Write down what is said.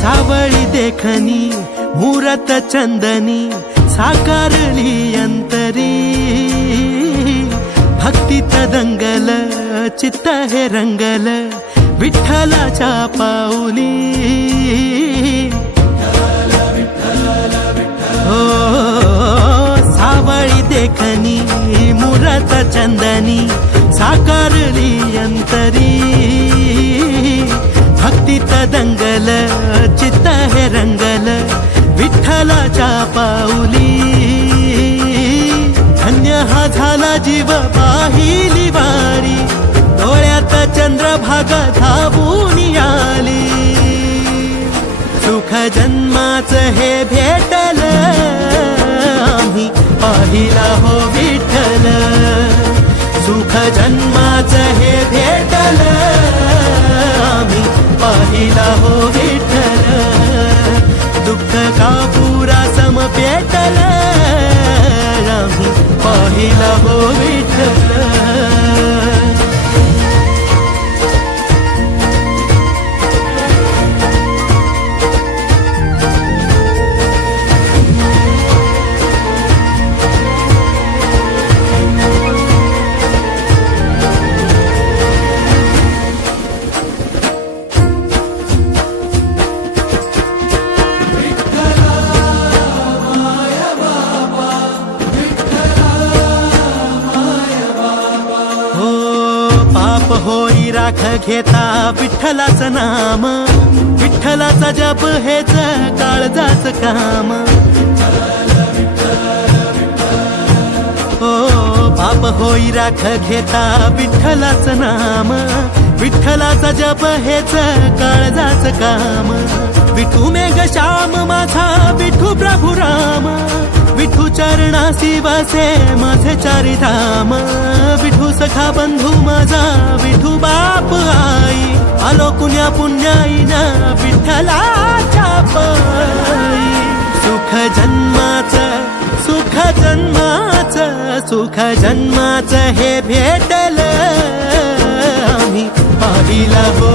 सावळी देखणी मुहूर्त चंदनी साकारली अंतरी भक्तीत दंगल चित्त हे रंगल विठ्ठलाच्या पाऊली हो सावळी देखणी मुहूर्त चंदनी साकारली अंतरी भक्तीत दंगल चित्त हे रंगल विठ्ठलाच्या पाऊली धन्य हा झाला जीव पाहिली वारी डोळ्यात चंद्रभागा धावून आली सुख जन्माचं हे भेटल आम्ही पाहिला हो विठ्ठल सुख जन्माचं हे भेटल आम्ही पाहिला हो विठ्ठल दुःख का पुरा सम पेटल आम्ही पाहिला हो विठ्ठल पाप होई राख घेता विठ्ठलाचं नाम विठ्ठलाचा जप हेच काळजाचं काम हो पाप होई राख घेता विठ्ठलाचं नाम विठ्ठलाचा जप हेच काळजाचं काम विठू मेघ श्याम माझा विठू प्रभू राम विठू चरणासी वसे माझे चारी धाम विठू सखा बंधू माझा विठू बाप आई आलो कुण्या पुण्याईना विठ्ठलाच्या पायी सुख जन्माचं सुख जन्माचं सुख जन्माचं हे भेटल आम्ही पाहिला हो